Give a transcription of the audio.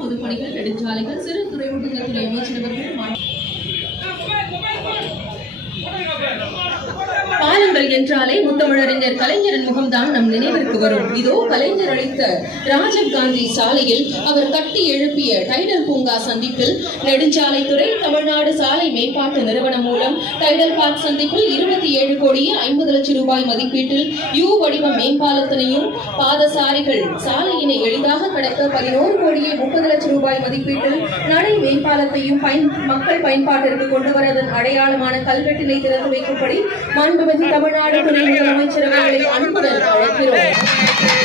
பொதுப்பணிகள், நெடுஞ்சாலைகள், சிறு துறைமுகங்கள் துறை அமைச்சர்கள் பாலங்கள் என்றாலே முத்தமிழறிஞர் கலைஞரின் முகம்தான் நம் நினைவிற்கு வரும். இதோ கலைஞர் அளித்த ராஜீவ் காந்தி சாலையில் அவர் கட்டி எழுப்பிய டைடல் பூங்கா சந்திப்பில் நெடுஞ்சாலைத்துறை தமிழ்நாடு சாலை மேம்பாட்டு நிறுவனம் மூலம் டைடல் பார்க் சந்திப்பில் 27 கோடியே 50 லட்சம் ரூபாய் மதிப்பீட்டில் யூ வடிவ மேம்பாலத்தினையும் பாதசாரிகள் சாலையினை எளிதாக கடக்க 11 கோடியே 30 லட்சம் ரூபாய் மதிப்பீட்டில் நடை மேம்பாலத்தையும் மக்கள் பயன்பாட்டிற்கு கொண்டு வரதன் அடையாளமான கல்வெட்டினை திறந்து வைக்கும்படி மாண்புமிகு தமிழ்நாடு துணை முதலமைச்சர் அவர்களை அன்புடன் அழைக்கிறோம்.